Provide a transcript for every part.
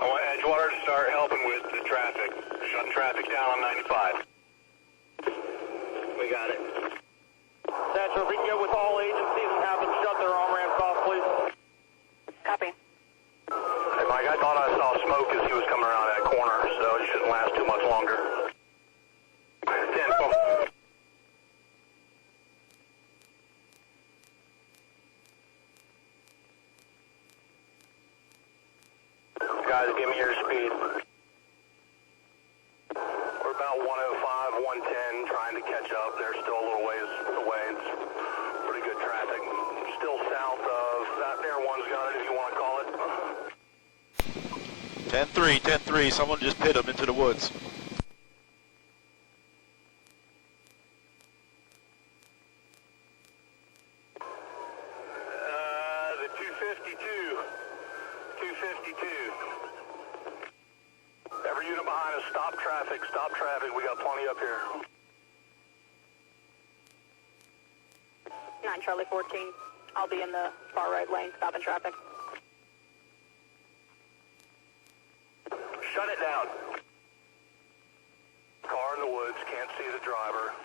I want Edgewater to start helping with the traffic. Shutting traffic down on 95. We got it. Satchel, if we can get with all agencies and have them shut their on-ramps off, please. Copy. Hey, Mike, I thought I saw smoke as he was coming around that corner, so it shouldn't last too much longer. 10-4. Guys, give me your speed. We're about 105, 110, trying to catch up. They're still a little ways away. It's pretty good traffic. Still south of that Air One's got it, if you want to call it. 10-3, 10-3. Someone just hit him into the woods. The 252. 252. Every unit behind us, stop traffic, stop traffic. We got plenty up here. 9 Charlie 14. I'll be in the far right lane, stopping traffic. Shut it down. Car in the woods, can't see the driver.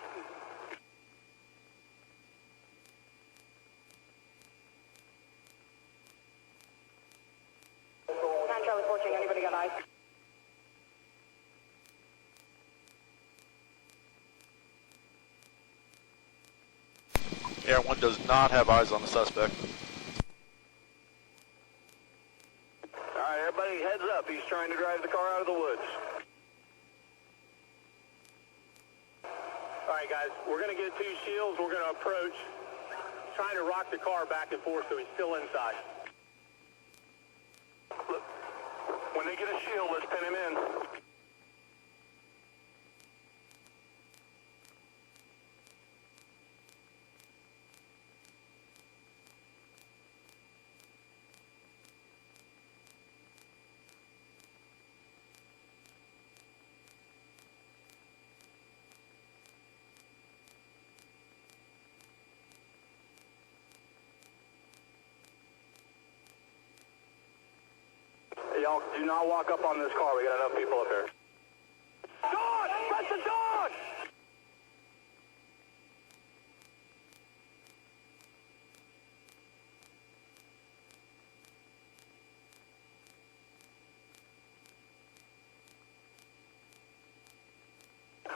Charlie 14, anybody got eyes? Air 1 does not have eyes on the suspect. Alright, everybody heads up. He's trying to drive the car out of the woods. Alright guys, we're going to get 2 shields, we're going to approach, trying to rock the car back and forth so he's still inside. Look, when they get a shield, let's pin him in. Y'all do not walk up on this car. We got enough people up here. Dog! Press the dog!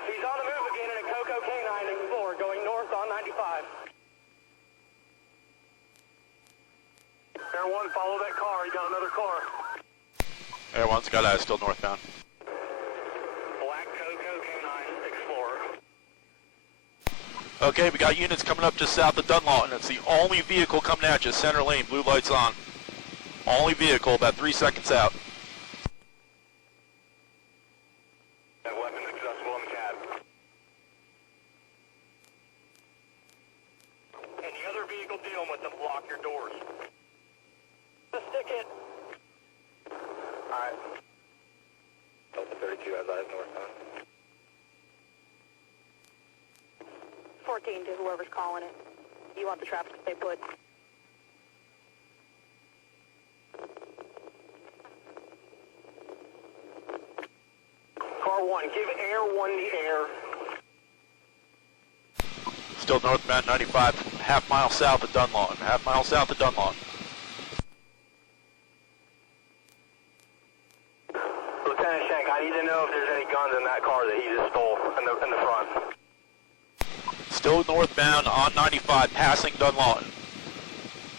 He's on the move again in a Coco K9 Explorer going north on 95. Air 1, follow that car. He got another car. Air 1's got eyes, still northbound. Black Coco K9 Explorer. Okay, we got units coming up just south of Dunlawton. It's the only vehicle coming at you, center lane, blue lights on. Only vehicle, about 3 seconds out. That weapon accessible in the cab. Any other vehicle dealing with them, lock your doors. Stick it. Alright. Delta 32 has eyes northbound. 14 to whoever's calling it. You want the traffic to stay put. Car 1, give Air 1 the air. Still northbound 95, half mile south of Dunlawton. Half mile south of Dunlawton. Lieutenant Shank, I need to know if there's any guns in that car that he just stole in the front. Still northbound on 95, passing Dunlawton.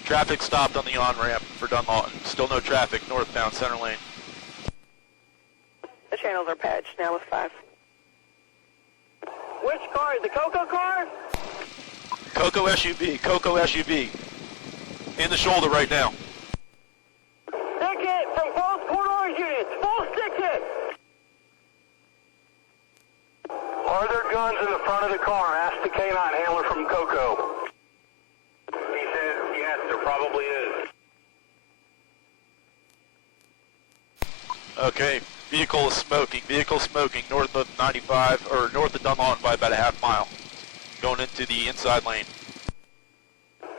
Traffic stopped on the on-ramp for Dunlawton. Still no traffic, northbound, center lane. The channels are patched, now with 5. Which car? The Coco car? Coco SUV, Coco SUV. In the shoulder right now. Stick it from both corridor units. Full stick it. Are there guns in the front of the car? Ask the K9 handler from Coco. He said yes, there probably is. Okay, vehicle is smoking north of 95, or north of Dunlawton by about a half mile. Going into the inside lane.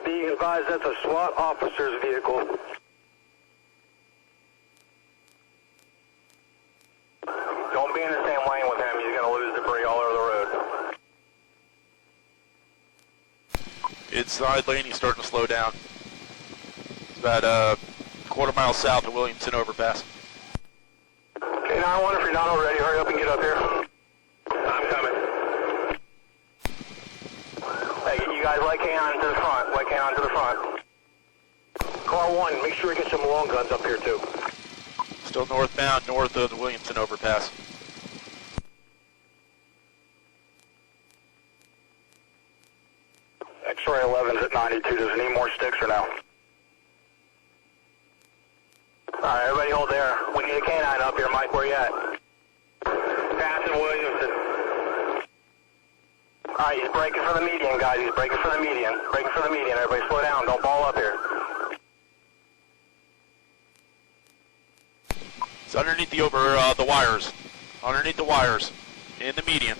Being advised, that's a SWAT officer's vehicle. Inside lane, he's starting to slow down. It's about a quarter-mile south of Williamson overpass. Okay, 911, if you're not already, hurry up and get up here. I'm coming. Hey, you guys let K9 to the front. Let K9 to the front. Car 1, make sure you get some long guns up here, too. Still northbound, north of the Williamson overpass. X-ray 11's at 92. Does it need more sticks or no? Alright, everybody hold there. We need a K9 up here. Mike, where you at? Passing Williamson. Alright, he's breaking for the median, guys. He's breaking for the median. Breaking for the median. Everybody slow down. Don't ball up here. It's underneath the wires. Underneath the wires. In the median.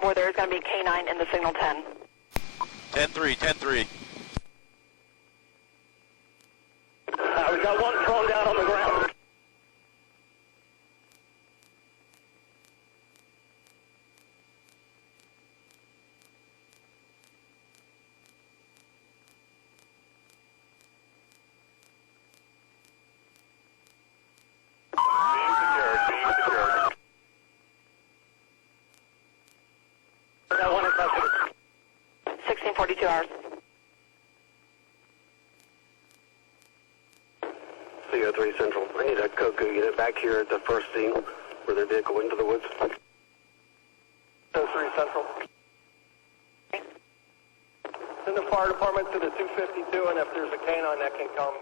Where there's going to be K9 in the signal 10. 10-3, 10-3. We got one thrown down on the ground. Being secured. That one is custody. 1642 hours. CO3 Central. I need a COCO unit back here at the first scene where their vehicle went into the woods. CO3 Central. Send the fire department to the 252, and if there's a canine that can come